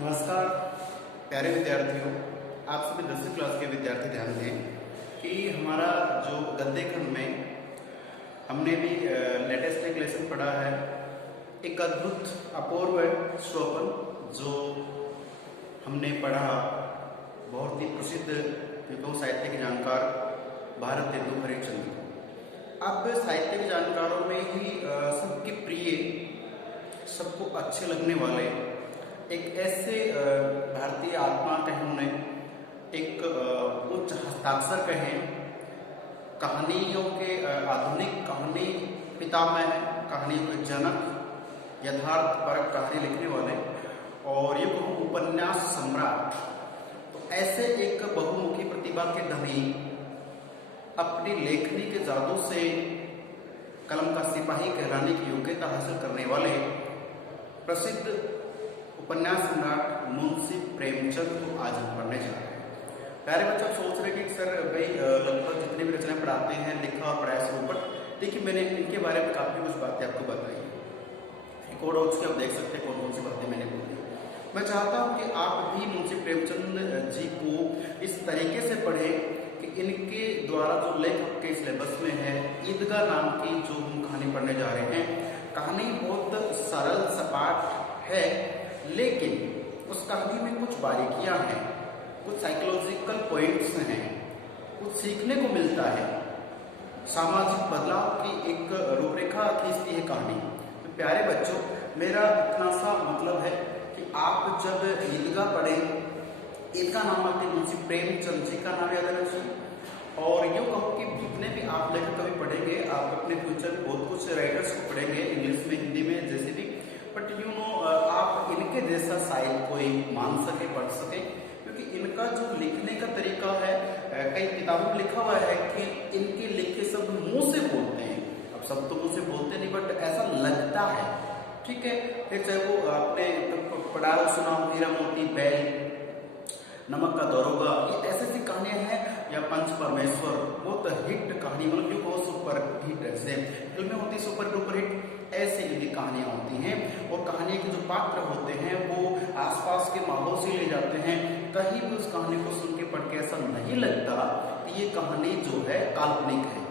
नमस्कार प्यारे विद्यार्थियों, आप सभी 10वीं क्लास के विद्यार्थी ध्यान दें कि हमारा जो गद्य खंड में हमने भी लेटेस्ट एक लेसन पढ़ा है। एक अद्भुत अपूर्व श्लोकन जो हमने पढ़ा, बहुत ही प्रसिद्ध युगों साहित्य के जानकार भारत तेंदु हरिश्चंद्र। अब साहित्य के जानकारों में ही सबके प्रिय, सबको अच्छे लगने वाले एक ऐसे भारतीय आत्मा कहें उन्हें, एक उच्च हस्ताक्षर कहें, कहानियों के आधुनिक कहानी पितामह, कहानियों के जनक, यथार्थ परक कहानी लिखने वाले और युग उपन्यास सम्राट, तो ऐसे एक बहुमुखी प्रतिभा के धनी, अपनी लेखनी के जादू से कलम का सिपाही कहलाने की योग्यता हासिल करने वाले प्रसिद्ध उपन्यास सम्राट मुंशी प्रेमचंद को आज हम पढ़ने जा रहे हैं। प्यारे बच्चे सोच रहे कि सर भाई लगभग जितनी भी रचनाएं पढ़ाते हैं, लिखा और पढ़ाया सब, बट देखिए मैंने इनके बारे में काफी कुछ बातें आपको बताई है। कोड आउट्स के आप देख सकते हैं कौन कौन सी बातें मैंने बोली। मैं चाहता हूं कि आप भी मुंशी प्रेमचंद जी को इस तरीके से पढ़ें कि इनके द्वारा जो लेखक के सिलेबस में है, ईदगाह नाम की जो हम कहानी पढ़ने जा रहे हैं, कहानी बहुत सरल सपाट है, लेकिन उस कहानी में कुछ बारीकियां हैं, कुछ साइकोलॉजिकल पॉइंट्स हैं, कुछ सीखने को मिलता है, सामाजिक बदलाव की एक रूपरेखा खींचती है कहानी। तो प्यारे बच्चों, मेरा इतना सा मतलब है कि आप जब ईदगाह पढ़ें, ईदगाह नाम आते मुंशी प्रेमचंद जी का नाम याद रखिए। और यूँ कहो कि जितने भी आप लेखक कभी पढ़ेंगे, आप अपने फ्यूचर बहुत कुछ राइटर्स को पढ़ेंगे, इंग्लिश में, हिंदी में, जैसे भी, बट यू नो आप इनके जैसा शायद कोई मान सके, पढ़ सके, क्योंकि इनका जो लिखने का तरीका है, कई किताबों में लिखा हुआ है कि इनके लिखे सब मुंह से बोलते हैं। अब सब तो मुंह से बोलते नहीं, बट ऐसा लगता है, ठीक है। फिर चाहे वो आपने पढ़ा सुना हो, हीरा मोती, बैल, नमक का दरोगा, ये ऐसी ऐसी कहानियां हैं, या पंच परमेश्वर, बहुत हिट कहानी, मतलब जो बहुत सुपर हिट, ऐसे फिल्में होती सुपर डुपर हिट, ऐसे इनकी कहानियां होती हैं। और कहानी के जो पात्र होते हैं वो आसपास के माहौल से ले जाते हैं। कहीं भी उस कहानी को सुन के पढ़ के ऐसा नहीं लगता कि ये कहानी जो है काल्पनिक है।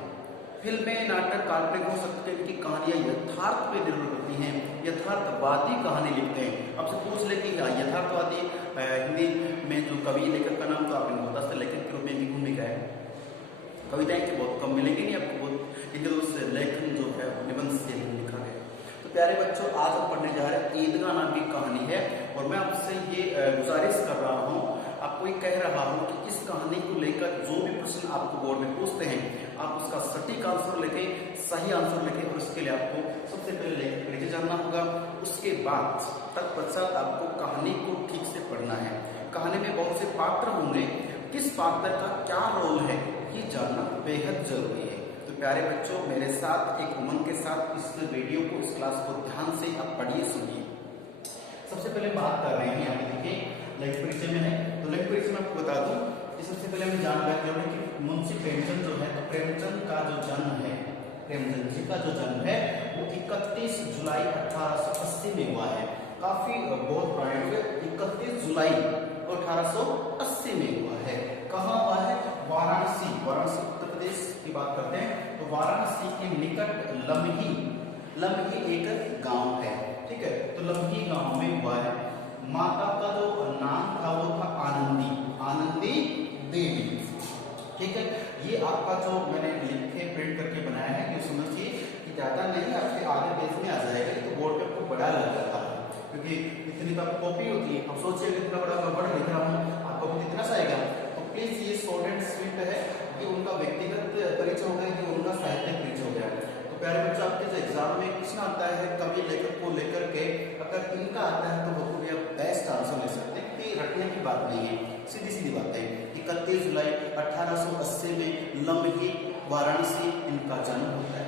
फिल्में, नाटक काल्पनिक हो सकते हैं, इनकी कहानियां यथार्थ पे निर्भर करती हैं, यथार्थवादी कहानी लिखते हैं। आपसे पूछ ले कि यथार्थवादी हिंदी में जो कवि लेखक का नाम तो आपने बता सकते, लेखक के रूप में इनकी भूमिका है। कविताएं के बहुत कम मिलेंगी, नहीं आपको, बहुत इनके दोस्त लेखन जो है निबंध से लिखा गया। तो प्यारे बच्चों, आज हम पढ़ने जा रहे हैं ईदगाह नाम की कहानी है, और मैं आपसे ये गुजारिश कर रहा हूँ, आपको ये कह रहा हूँ कि इस कहानी को लेकर जो भी प्रश्न आपको बोर्ड में पूछते हैं, आप उसका सटीक आंसर लिखें, सही आंसर लिखें, और उसके लिए आपको सबसे पहले लेखक परिचय जानना होगा। उसके बाद तत्पश्चात आपको कहानी को ठीक से पढ़ना है। कहानी में बहुत से पात्र होंगे, किस पात्र का क्या रोल है ये जानना बेहद जरूरी है। तो प्यारे बच्चों, मेरे साथ एक उमंग के साथ इस वीडियो को, इस क्लास को ध्यान से आप पढ़िए, सुनिए। सबसे पहले बात कर रहे हैं, यहाँ पे देखिए लेखक परिचय में है, तो लेखक परिचय में आपको बता दूं कि सबसे पहले हमें जानना है कि मुंशी प्रेमचंद जो है, तो प्रेमचंद का जो जन्म है, प्रेमचंद जी का जो जन्म है वो 31 जुलाई 1880 में हुआ है। काफी बहुत पुराने, 31 जुलाई 1880 में हुआ है। कहाँ हुआ है? वाराणसी, वाराणसी उत्तर प्रदेश की बात करते हैं, तो वाराणसी के निकट लम्ही, लम्ही एक गांव है, ठीक है, तो लम्ही गांव में हुआ है। माता का जो नाम था वो था आनंदी, आनंदी देवी, ठीक है। ये आपका जो मैंने लिखे प्रिंट करके बनाया है, ये समझिए कि ज्यादा नहीं, आपके आधे पेज में आ जाएगा, तो बोर्ड पे आपको बड़ा लग जाता है, क्योंकि इतनी तो कॉपी होती है। अब सोचिए कितना बड़ा मैं बड़ा लिख रहा हूँ, आपको कितना सा आएगा। तो प्लीज ये शॉर्ट एंड स्वीट है कि उनका व्यक्तिगत परिचय हो गया, कि उनका साहित्यिक परिचय हो गया। तो प्यारे बच्चों, आपके जो एग्जाम में प्रश्न आता है कवि लेखक को लेकर के, अगर इनका आता है तो बहुत बेस्ट आंसर ले सकते हैं, कि रटने की बात नहीं है, सीधी सीधी बात है। 31 जुलाई 1880 में लम्ही, वाराणसी इनका जन्म होता है।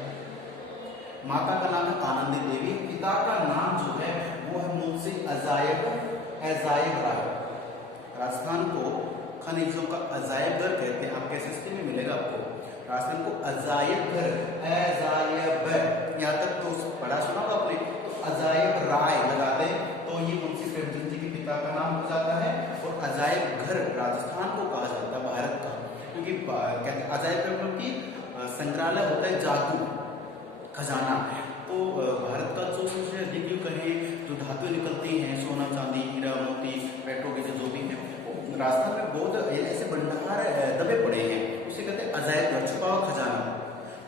माता का नाम है आनंदी देवी, पिता का नाम जो है वो है मुंशी अजायब, अजायब राय। राजस्थान को खनिजों का अजायब घर कहते हैं, आपके एसएसटी में मिलेगा आपको। राजस्थान को अजायब घर, अजायब, यहाँ तक तो पढ़ा सुना होगा आपने, तो अजायब राय लगा दें, तो ये मुंशी प्रेमचंद जी के पिता का नाम अजायब घर राजस्थान को कहा जाता है भारत का, क्योंकि कहते हैं अजायब घर मतलब कि संग्रहालय होता है जादू खजाना। तो भारत का जो सबसे अधिक यूँ कहें जो धातु निकलती हैं, सोना चांदी हीरा मोती पेट्रोल के जो भी है, वो राजस्थान में बहुत ऐसे भंडार दबे पड़े हैं, उसे कहते हैं अजायब घर, छुपा हुआ खजाना।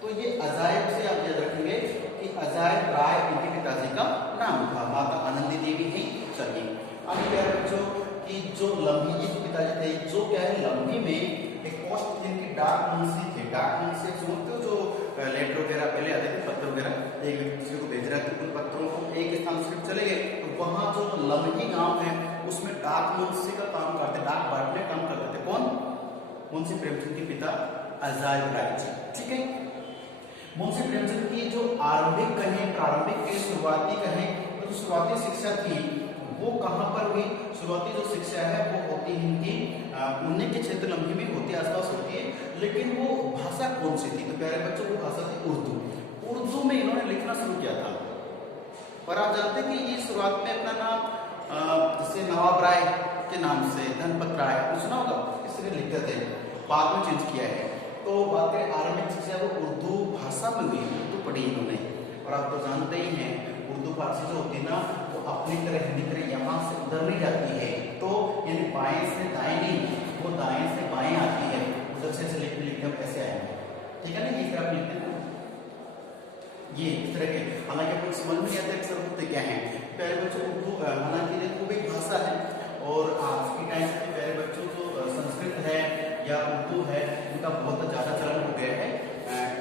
तो ये अजायब से आप याद रखेंगे कि अजायब राय इनके पिताजी का नाम था, माता आनंदी देवी ही चली। अब प्यारे बच्चों की जो लम्बी ये जो पिताजी थे, जो क्या है लम्बी में एक पोस्ट जिनकी डाक मुंशी थे, डाक मुंशी समझते हो जो लेटर वगैरह पहले आते थे, पत्र वगैरह एक दूसरे को भेज रहा है, तो उन पत्रों को एक स्थान से चले गए, तो वहाँ जो लम्बी गांव है उसमें डाक मुंशी का काम करते, डाक बांटने काम करते थे। कौन? मुंशी प्रेमचंद के पिता अजायब राय जी। ठीक है, मुंशी प्रेमचंद की जो आरंभिक कहें, प्रारंभिक के शुरुआती कहें, तो जो शुरुआती शिक्षा थी वो कहाँ पर हुई? शुरुआती जो शिक्षा है वो होती है इनकी पुणे के क्षेत्र लम्बी में होती है, आसपास होती है, लेकिन वो भाषा कौन सी थी? तो प्यारे बच्चों वो भाषा थी उर्दू। उर्दू में इन्होंने लिखना शुरू किया था। पर आप जानते हैं कि ये शुरुआत में अपना नाम जैसे नवाब राय के नाम से धनपत राय सुना होगा, इस तरह लिखते थे, बाद में चेंज किया है। तो बात करें आरंभिक शिक्षा वो उर्दू भाषा में हुई, उर्दू पढ़ी इन्होंने। और आप तो जानते ही हैं उर्दू फारसी जो होती है ना वो अपनी तरह हिंदी तरह यहाँ से उधर नहीं जाती है, तो यानी बाएं से दाएं नहीं, वो दाएं से बाएं आती है, उधर से लिखते हम ऐसे आएंगे। ठीक है ना, इस तरह लिखते हैं ये इस तरह के। हालांकि आपको समझ में नहीं आता अक्सर होते क्या है। प्यारे बच्चों उर्दू हालांकि वो एक भाषा है, और आज के टाइम में प्यारे बच्चों जो संस्कृत है या उर्दू है उनका बहुत ज़्यादा चलन हो गया है।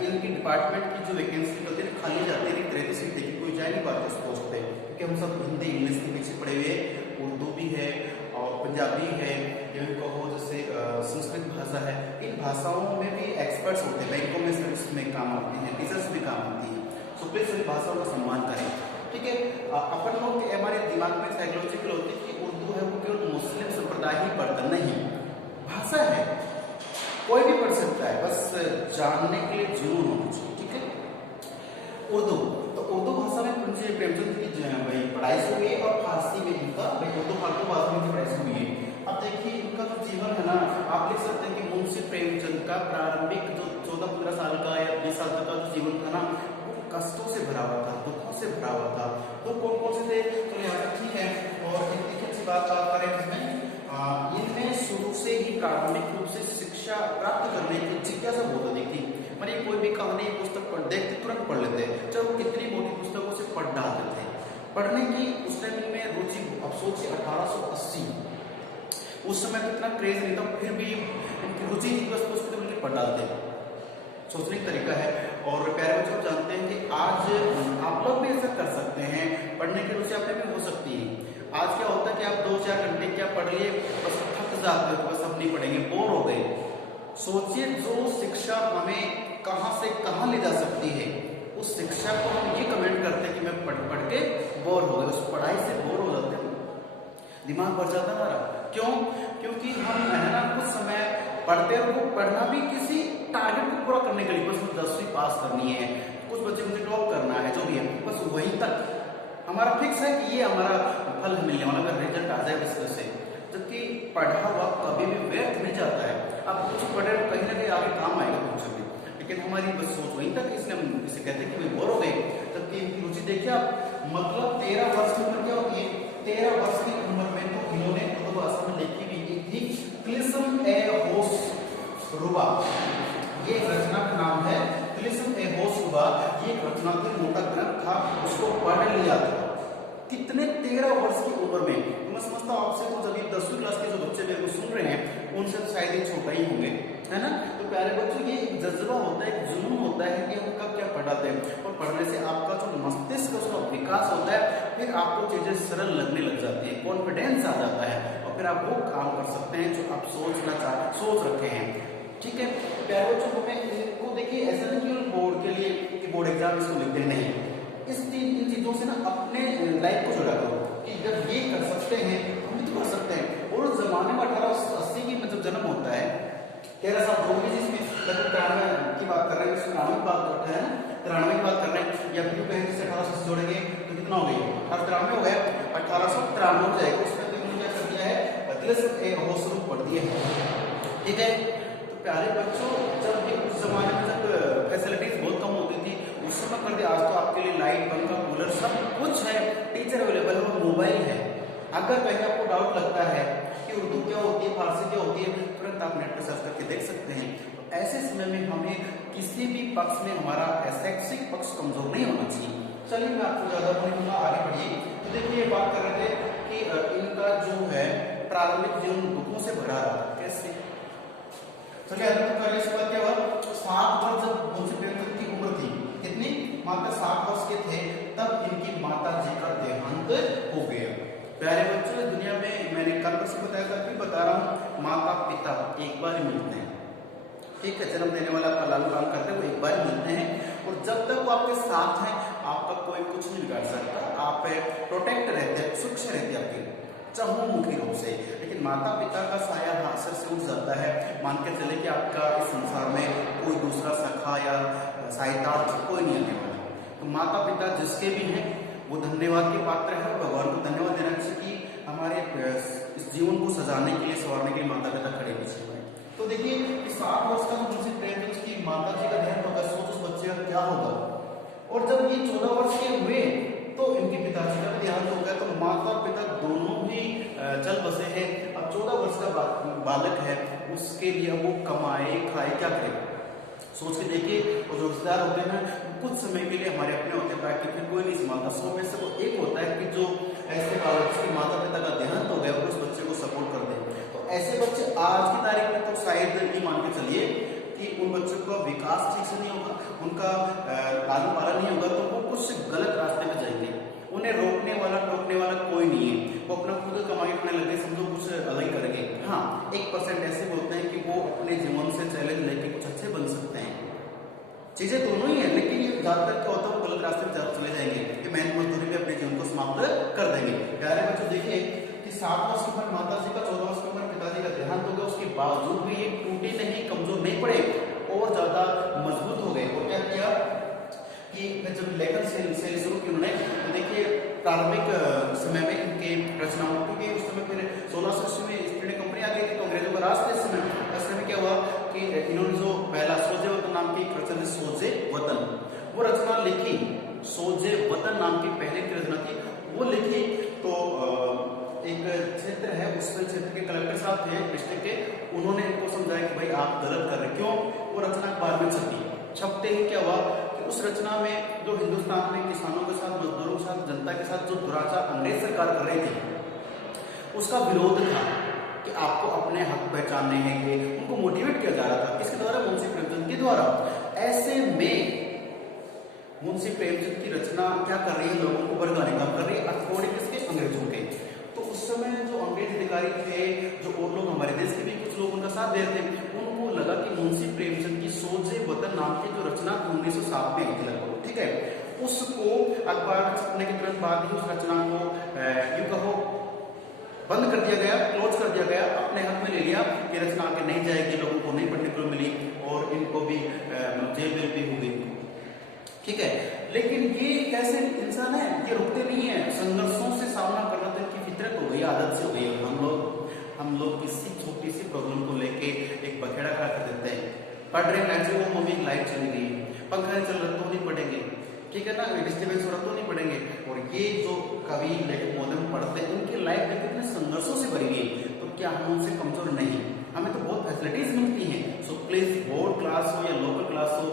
इनकी डिपार्टमेंट की जो वैकेंसी निकलती है खाली जाती है, रहती सीट देखिए कोई जा नहीं पाता उस पोस्ट पे, क्योंकि हम सब हिंदी इंग्लिश के पीछे पड़े हुए, उर्दू भी है और पंजाबी है, या कहो जैसे संस्कृत भाषा है, इन भाषाओं में भी एक्सपर्ट्स होते हैं, बैंकों में सर्विस में काम आती हैं, टीचर्स भी काम आती हैं। तो प्लीज सभी भाषाओं का सम्मान करें। ठीक है, अपन लोग हमारे दिमाग में साइकोलॉजिकल होती है कि उर्दू है वो केवल मुस्लिम संप्रदाय ही पढ़ता, नहीं, भाषा है कोई भी पढ़ सकता है, बस जानने के लिए जुनून होना चाहिए। ठीक है, उर्दू, तो उर्दू भाषा में मुंशी प्रेमचंद की भाई पढ़ाई शुरू हुई और फारसी में इनका भाई उर्दू फारसी भाषा में पढ़ाई शुरू हुई है। अब देखिए इनका जो जीवन है ना, आप लिख सकते हैं कि मुंशी प्रेमचंद का प्रारंभिक जो 14-15 साल का या 20 साल तक का जो जीवन था ना वो कष्टों से भरा हुआ था, दुखों से भरा हुआ था। तो कौन कौन से थे? तो यहाँ तक ठीक है। और एक देखिए अच्छी बात करें इसमें, इनमें शुरू से ही प्रारंभिक रूप से शिक्षा प्राप्त करने की जिज्ञासा बहुत अधिक थी। मानिए कोई भी कहानी पुस्तक पढ़ देखते तुरंत पढ़ लेते, चाहे वो कितनी मोटी पुस्तकों से पढ़ डालते थे। पढ़ने की उस टाइम में रुचि, अब सोचिए 1880 उस समय तो इतना क्रेज नहीं था, फिर भी इनकी रुचि थी, बस पुस्तक पढ़ डालते। सोचने का तरीका है। और प्यारे बच्चों जानते हैं कि आज आप लोग भी ऐसा कर सकते हैं, पढ़ने की रुचि आप में हो सकती है। आज क्या होता है कि आप 2-4 घंटे क्या पढ़ लिए, बस थक जाते हो, बस अब नहीं पढ़ेंगे, बोर हो गए। सोचिए जो शिक्षा हमें कहां से कहां ले जा सकती है, उस शिक्षा को हम ये कमेंट करते हैं कि मैं पढ़ पढ़ के बोर हो गए, उस पढ़ाई से बोर हो जाते हैं, दिमाग बढ़ जाता है हमारा। क्यों? क्योंकि हम है ना कुछ समय पढ़ते हैं, वो पढ़ना भी किसी टारगेट को पूरा करने के लिए, बस 10वीं पास करनी है, कुछ बच्चे मुझे टॉप करना है, जो भी है, बस वहीं तक हमारा फिक्स है कि ये हमारा फल मिलने वाला, अगर रिजल्ट आ जाए इस तरह से। जबकि पढ़ा हुआ कभी भी व्यर्थ नहीं जाता है। अब कुछ पढ़े कहीं ना कहीं आगे काम आएगा कुछ भी, लेकिन हमारी बस सोच वहीं तक, इसलिए हम इसे कहते हैं कि भाई बोर हो गए। जबकि इनकी रुचि देखिए आप, मतलब 13 वर्ष की उम्र क्या होती है, 13 वर्ष की उम्र में तो इन्होंने उर्दू भाषा में लिखी भी थी तिलिस्म ए होश रुबा, ये रचना का नाम है तिलिस्म ए होश रुबा। ये रचना का मोटा ग्रंथ था, उसको पढ़ लिया था कितने 13 वर्ष की उम्र में। तो मैं समझता हूँ आपसे तो जब 10वीं क्लास के जो बच्चे मेरे को सुन रहे हैं उनसे तो शायद ही छोटा ही होंगे, है ना। तो प्यारे बच्चों ये एक जज्बा होता है, एक जुनून होता है कि हम कब क्या पढ़ाते हैं, और पढ़ने से आपका जो मस्तिष्क उसका विकास होता है, फिर आपको चीजें सरल लगने लग जाती है, कॉन्फिडेंस आ जाता है, और फिर आप वो काम कर सकते हैं जो आप सोच रखे हैं। ठीक है प्यारे बच्चों, हमें इनको देखिए ऐसा नहीं कि बोर्ड के लिए कि बोर्ड एग्जाम इसको लिखते नहीं, इन चीजों से ना अपने लाइफ को जुड़ा करो कि जब ये कर सकते हैं हम भी तो कर सकते हैं। और उस जमाने में 1880 की जब जन्म होता है, 13 साल जो भी जिसमें लगभग 93 की बात कर रहे हैं, 93 की बात करते हैं ना, 93 की बात कर रहे हैं, या फिर कहें जिससे 1880 जोड़ेंगे तो कितना हो गई, 93 हो गया, 1893 हो जाएगा। उसमें तो इन्होंने क्या कर दिया है, क्लास हो शुरू पढ़ दिए हैं, ठीक है। तो प्यारे बच्चों, जब भी उस जमाने में जब फैसिलिटीज बहुत कम होती थी, उस समय कर दिया। आज तो आपके लिए लाइट, पंखा, कूलर सब कुछ है, टीचर अवेलेबल है और मोबाइल है। अगर कहीं आपको डाउट लगता है कि उर्दू क्या होती है, फारसी क्या होती है, तुरंत आप नेट पर सर्च करके देख सकते हैं। तो ऐसे समय में हमें किसी भी पक्ष में हमारा शैक्षिक पक्ष कमजोर नहीं होना चाहिए। चलिए मैं आपको ज्यादा नहीं दूंगा, आगे बढ़िए। तो देखिए, बात कर रहे थे कि इनका जो है प्रारंभिक जीवन दुखों से भरा रहा, कैसे? चलिए पहले से बात क्या हुआ, 7 वर्ष जब मुंशी प्रेमचंद की उम्र थी, कितनी? मात्र 7 वर्ष के थे, तब इनकी माता जी का देहांत हो गया। प्यारे बच्चों, दुनिया में मैंने कल से बताया था, फिर बता रहा हूँ, माता पिता एक बार ही मिलते हैं, ठीक है। जन्म देने वाला आपका लालन पालन करते हैं, वो एक बार ही मिलते हैं, और जब तक वो आपके साथ हैं आपका कोई कुछ नहीं बिगाड़ सकता। आप प्रोटेक्ट रहते हैं, सुरक्षा रहती है आपकी चहुमुखी रूप से। लेकिन माता पिता का साया हाथ से उठ जाता है, मान के चले कि आपका इस संसार में कोई दूसरा सखा या सहायता कोई नहीं आने वाला। तो माता पिता जिसके भी हैं वो धन्यवाद के पात्र है। भगवान को धन्यवाद देना चाहिए कि हमारे इस जीवन को सजाने के लिए, संवारने के लिए माता पिता खड़े पीछे हुए। तो देखिए, 7 वर्ष का मुंशी प्रेमचंद की माता जी का देहांत होगा, सोच उस बच्चे का क्या होगा। और जब ये 14 वर्ष के हुए तो इनके पिताजी का भी देहांत हो गया। तो माता पिता दोनों ही चल बसे हैं। अब 14 वर्ष का बालक है, उसके लिए वो कमाए खाए क्या करे? सोच के देखिए, वो जो रिश्तेदार होते हैं ना, कुछ समय के लिए हमारे अपने होते हैं, बाकी फिर कोई नहीं संभालता। 100 में से वो एक होता है कि जो ऐसे बालक जिसके माता पिता का देहांत हो गया, उस बच्चे को सपोर्ट कर दे। तो ऐसे बच्चे आज की तारीख में तो शायद ये मान के चलिए कि उन बच्चों का विकास ठीक से नहीं होगा, उनका लालन पालन नहीं होगा, तो वो कुछ गलत रास्ते में जाएंगे। उन्हें रोकने वाला टोकने वाला कोई नहीं है, वो अपना खुद कमाई करने लगे, समझो कुछ अलग ही करेंगे। हाँ, 1% ऐसे होते हैं कि वो अपने जीवन से चैलेंज लेके कुछ अच्छे बन सकते हैं। चीजें दोनों ही है, लेकिन ये ज्यादातर क्या होता है, वो गलत रास्ते में चले जाएंगे कि मेहनत मजदूरी में अपने जीवन को समाप्त कर देंगे। प्यारे बच्चों, देखिए कि 7 वर्ष की उम्र माता जी का, 14 वर्ष की उम्र पिताजी का देहांत हो गया। उसके बावजूद भी ये टूटे नहीं, कमजोर नहीं पड़े, और ज्यादा मजबूत हो गए। और क्या किया कि जब लेखन शैली शुरू की उन्होंने, तो देखिए प्रारंभिक समय में इनके रचनाओं, क्योंकि उस समय फिर 1600 में ईस्ट इंडिया कंपनी आ गई थी, तो अंग्रेजों का राज था। इस समय क्या हुआ कि इन्होंने जो पहला सोजे वतन नाम की रचना, सोजे वतन, वो रचना लिखी। सोजे वतन नाम की पहले की रचना थी, वो लिखी। तो एक क्षेत्र है, उस क्षेत्र के कलेक्टर साहब थे डिस्ट्रिक्ट के, उन्होंने इनको समझाया कि भाई आप गलत कर रहे, क्यों? वो रचना अखबार में छपी। छपते ही क्या हुआ कि उस रचना में जो हिंदुस्तान में किसानों के साथ, मजदूरों के साथ, जनता के साथ जो दुराचार अंग्रेज सरकार कर रही थी, उसका विरोध था कि आपको अपने हक पहचानने हैं। ये उनको मोटिवेट किया जा रहा था, किसके द्वारा? मुंशी प्रेमचंद के द्वारा। ऐसे में मुंशी प्रेमचंद की रचना क्या कर रही है, लोगों को भड़काने का कर रही है, अकॉर्डिंग किसके? अंग्रेजों के। तो उस समय जो अंग्रेज अधिकारी थे, जो और लोग हमारे देश के भी कुछ लोग उनका साथ दे रहे थे, उनको लगा कि मुंशी प्रेमचंद की सोजे वतन नाम की जो रचना 1907 में आई थी, ठीक है, उसको अखबार में छपने के तुरंत बाद ही उस रचना को यूं कहो बंद कर दिया गया, क्लोज कर दिया गया, अपने हाथ में ले लिया कि रचना आगे नहीं जाएगी, लोगों को नहीं पढ़ने को मिली, और इनको भी जेल भी हो गई, ठीक है। लेकिन ये कैसे इंसान है, ये रुकते नहीं है, संघर्षों से सामना करना तो इनकी फितरत हो गई, आदत से हो गई। हम लोग किसी छोटी सी प्रॉब्लम को लेके एक बखेड़ा खड़ा कर देते हैं। पढ़ रहे हैं, वो मम्मी लाइट चली गई, पंखा नहीं चल रहा तो नहीं पढ़ेंगे, ठीक है ना, डिस्टर्बेंस हो रहा तो नहीं पढ़ेंगे। और ये जो कवि लेखक महोदय पढ़ते हैं, उनकी लाइफ में कितने संघर्षों से भरी हुई है, तो क्या हम उनसे कमजोर नहीं? हमें तो बहुत फैसिलिटीज मिलती हैं। सो प्लीज, बोर्ड क्लास हो या लोकल क्लास हो,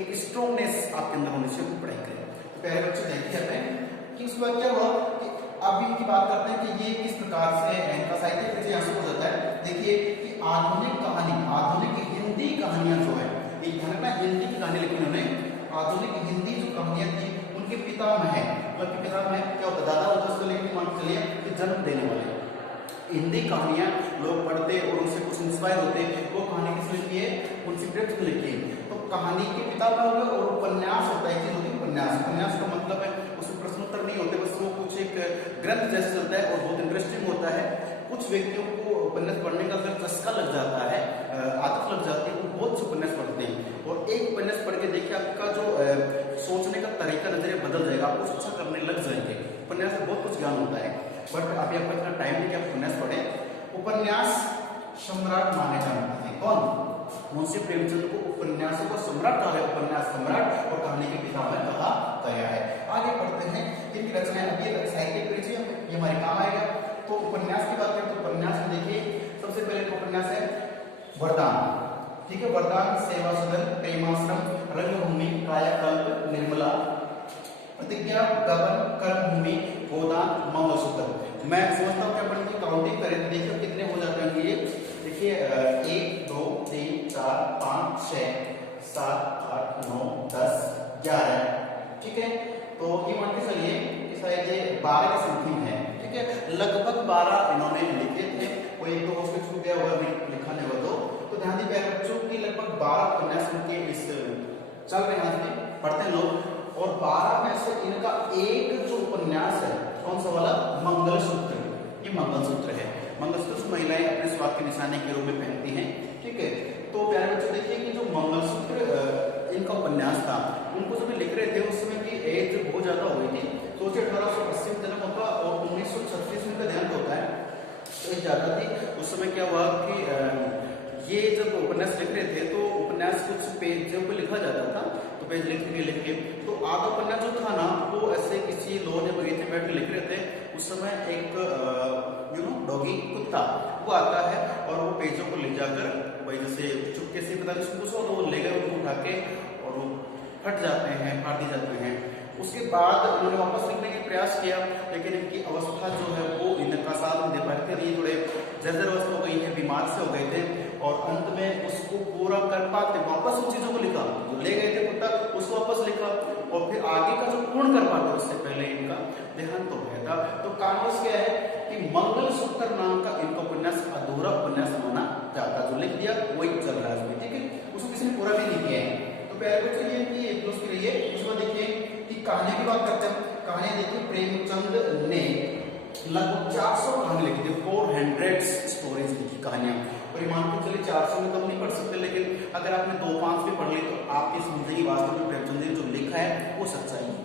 एक स्ट्रॉन्गनेस आपके अंदर होने से पढ़ाई करें। तो पहले बच्चे देखते जाते हैं कि उस बार क्या हुआ कि अब इनकी बात करते हैं कि ये किस प्रकार से इनका साहित्य परिचय यहाँ से हो जाता है। देखिए कि आधुनिक कहानी, आधुनिक हिंदी कहानियां जो है, एक ना हिंदी की कहानी लिखी उन्होंने, आधुनिक हिंदी जो कहानियां थी उनके पितामह है, मतलब पितामह क्या होता है, दादा होता है, उसको लेकर मान चलिए कि जन्म देने वाले। हिंदी कहानियां लोग पढ़ते और उनसे कुछ इंस्पायर होते, वो कहानी किसने लिखी है? मुंशी प्रेमचंद ने लिखी है। तो कहानी के पितामह हो गए, और उपन्यास होता है, चीज होती है उपन्यास। उपन्यास का मतलब है उसमें प्रश्नोत्तर नहीं होते, बस वो कुछ एक ग्रंथ जैसे चलता है और बहुत इंटरेस्टिंग होता है। कुछ व्यक्तियों को उपन्यास पढ़ने का अगर चस्का लग जाता है, आदत लग जाती है, वो बहुत से उपन्यास पढ़ते हैं, और एक उपन्यास पढ़ के देखिए आपका जो सोचने का तरीका, नजरिया बदल जाएगा, आप कुछ अच्छा करने लग जाएंगे। उपन्यास में बहुत कुछ ज्ञान होता है, बट अभी आपका इतना टाइम नहीं कि आप उपन्यास पढ़ें। उपन्यास सम्राट माने जाते हैं। कौन? मुंशी प्रेमचंद को उपन्यासों का सम्राट कहा है, उपन्यास सम्राट और कहानी के पिता में कहा गया है। आगे पढ़ते हैं इनकी रचनाएं। अब ये साहित्य परिचय ये हमारे काम आएगा। तो उपन्यास की बात करें तो उपन्यास में देखिए सबसे पहले तो उपन्यास है वरदान, ठीक है। वरदान, सेवा सदन, प्रेमाश्रम, रंगभूमि, कायाकल्प, निर्मला, प्रतिज्ञा, गबन, कर्मभूमि, गोदान, मंगलसूत्र। मैं समझता हूँ कि अपन की काउंटिंग करें तो देखिए कितने हो जाते हैं ये। देखिए 1 2 3 4 5 6 7 8 9 10 11, ठीक है। तो ये मान के चलिए कि शायद ये 12 के समथिंग है, ठीक है। लगभग 12 इन्होंने लिखे थे, कोई एक दो उसके छूट गया होगा लिखा नहीं हुआ तो ध्यान दीजिए प्यारे बच्चों की लगभग 12 उपन्यास इनके इस चल रहे हैं, पढ़ते हैं लोग। और 12 में से इनका एक जो उपन्यास है कौन सा वाला? मंगलसूत्र। ये मंगलसूत्र है। मंगलसूत्र महिलाएं अपने स्वाद के निशाने के रूप में पहनती हैं, ठीक है। तो प्यारे बच्चों देखिए कि जो मंगलसूत्र इनका उपन्यास था, उनको जब लिख रहे थे उस समय की एज बहुत ज्यादा हो गई थी। सोचिए 1880 में जन्म होता और 1936 में का देहांत होता है, तो एज ज्यादा थी। उस समय क्या हुआ कि ये जब उपन्यास लिख रहे थे तो उपन्यास कुछ पेजों पर लिखा जाता था, तो पेज लिख के तो आधा उपन्यास जो था ना वो ऐसे किसी लोग ने बगीचे में बैठ के लिख रहे थे। उस समय एक डॉगी कुत्ता वो आता है और वो पेजों को ले जाकर भाई जैसे चुपके से पता नहीं उसको तो वो ले गए, उनको उठा के और वो फट जाते हैं, फाड़ दी जाते हैं। उसके बाद उन्होंने वापस लिखने का प्रयास किया, लेकिन इनकी अवस्था जो है वो इनका साथ नहीं दे पाते थे। ये थोड़े जर्जर अवस्था हो गई है, बीमार से हो गए थे और अंत में उसको पूरा कर पाते वापस उन चीजों को लिखा जो ले गए थे कुत्ता, उसको वापस लिखा और फिर आगे का जो पूर्ण कर पाते उससे पहले इनका देहांत हो गया था। तो कारणवश क्या है कि मंगलसूत्र नाम का इनका उपन्यास अधूरा उपन्यास माना जाता, जो लिख दिया वही चल रहा है, ठीक है। उसको किसी ने पूरा भी नहीं किया है। तो प्यारे बच्चों ये कि प्लस के लिए उसको देखिए कि कहानी की बात करते हैं। कहानी देखिए प्रेमचंद ने लगभग 400 कहानी लिखी थी, 400 स्टोरीज लिखी कहानियां। और मान के चलिए 400 में कम नहीं पढ़ सकते, लेकिन अगर आपने 2-5 भी पढ़ ली तो आपकी समझेगी वास्तव में प्रेमचंद ने जो लिखा है वो सच्चाई है।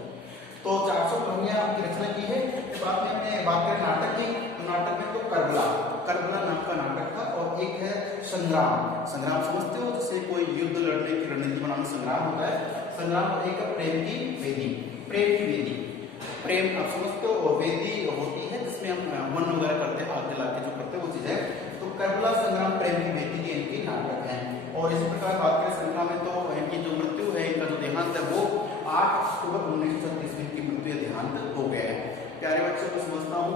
तो 400 कहानियां की रचना की है। बाद में हमने बात करें नाटक की, तो नाटक में तो करबला नाम का नाटक था और एक है संग्राम। संग्राम समझते हो, जैसे कोई युद्ध लड़ने की रणनीति बनाना संग्राम होता है। संग्राम एक प्रेम की वेदी, प्रेम की वेदी, प्रेम आप समझते हो वेदी होती है जिसमें हम मन वगैरह करते हैं, आग जला के जो करते हैं वो चीज है। तो करबला संग्राम प्रेम की वेदी के इनके नाटक हैं। और इसी प्रकार बात करें संग्राम में तो इनकी जो मृत्यु है, इनका जो देहांत है वो 8 अक्टूबर 1936 में इनकी मृत्यु देहांत हो गया है। प्यारे बच्चों को समझता हूँ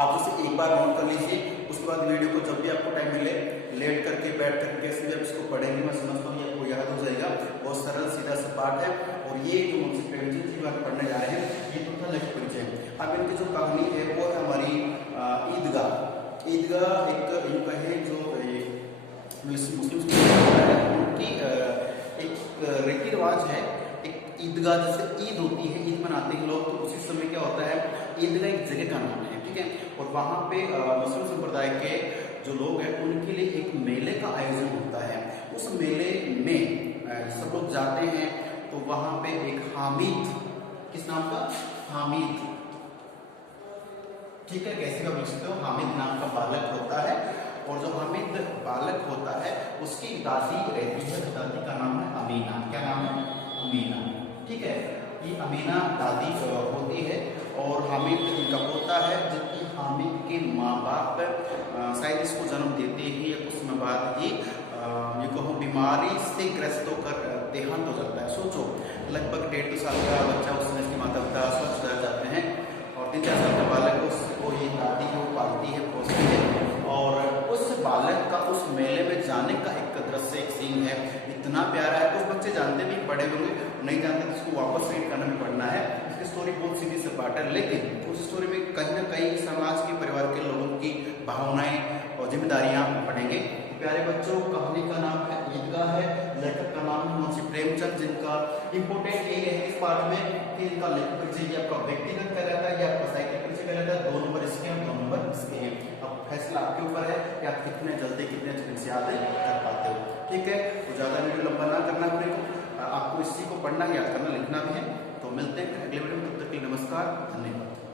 आप उसे एक बार नोट कर लीजिए, उसके बाद वीडियो को जब भी आपको टाइम मिले लेट करके बैठ करके कैसे भी आप इसको पढ़ेंगे, मैं समझता हूँ ये आपको याद हो जाएगा। बहुत सरल सीधा सा पाठ है। और ये जो मुंशी प्रेमचंद की बात पढ़ने जा रहे हैं ये तो था लेखक परिचय। अब इनकी जो कहानी है वो है हमारी ईदगाह। ईदगाह एक यूं कहे जो मुस्लिम उनकी एक रीति रिवाज है। एक ईदगाह जैसे ईद होती है, ईद मनाते हैं लोग, तो उसी समय क्या होता है ईदगाह एक जगह का नाम है, ठीक है। और वहाँ पे मुस्लिम संप्रदाय के जो लोग हैं उनके लिए एक मेले का आयोजन होता है। उस मेले में सब लोग जाते हैं तो वहाँ पे एक हामिद, किस नाम का? हामिद, ठीक है। कैसे का बोल सकते हो, हामिद नाम का बालक होता है। और जो हामिद बालक होता है उसकी दादी रहती है, तो दादी का नाम है अमीना। क्या नाम है? अमीना, ठीक है। ये अमीना दादी होती है और हामिद इनका पोता है, जबकि हामिद के माँ बाप शायद इसको जन्म देते ही कुछ समय बाद ही ये कहो बीमारी से ग्रस्त होकर देहांत हो जाता है। सोचो लगभग 1.5-2 साल का बच्चा उस समय इसके माता पिता स्वस्थ रह जाते हैं और 3-4 साल का बालक उसको ये दादी को पालती है, पोसती है। और उस बालक का उस मेले में जाने का एक दृश्य, एक सीन है, इतना प्यारा है। कुछ बच्चे जानते भी पढ़े होंगे, नहीं जानते तो उसको वापस रीड करना भी पढ़ना है। इसकी स्टोरी बहुत सीधी सपाट है, लेकिन उस स्टोरी में कहीं ना कहीं समाज के परिवार के लोगों की भावनाएं और जिम्मेदारियां पढ़ेंगे। प्यारे बच्चों कहानी का नाम है ईदगाह है, लेखक का नाम है मुंशी प्रेमचंद, जिनका इंपोर्टेंट ये है इस पार्ट में कि इनका लेखक परिचय आपका व्यक्तिगत कहलाता है या आपका साहित्यिक परिचय कहलाता है। 2 नंबर इसके हैं, 2 नंबर इसके हैं। अब फैसला आपके ऊपर है कि आप कितने जल्दी कितने अच्छे से याद कर पाते हो, ठीक है। तो ज्यादा वीडियो लंबा ना करना पड़े, आपको इसी को पढ़ना याद करना लिखना भी है। तो मिलते हैं अगले वीडियो में, तब तक के लिए नमस्कार, धन्यवाद।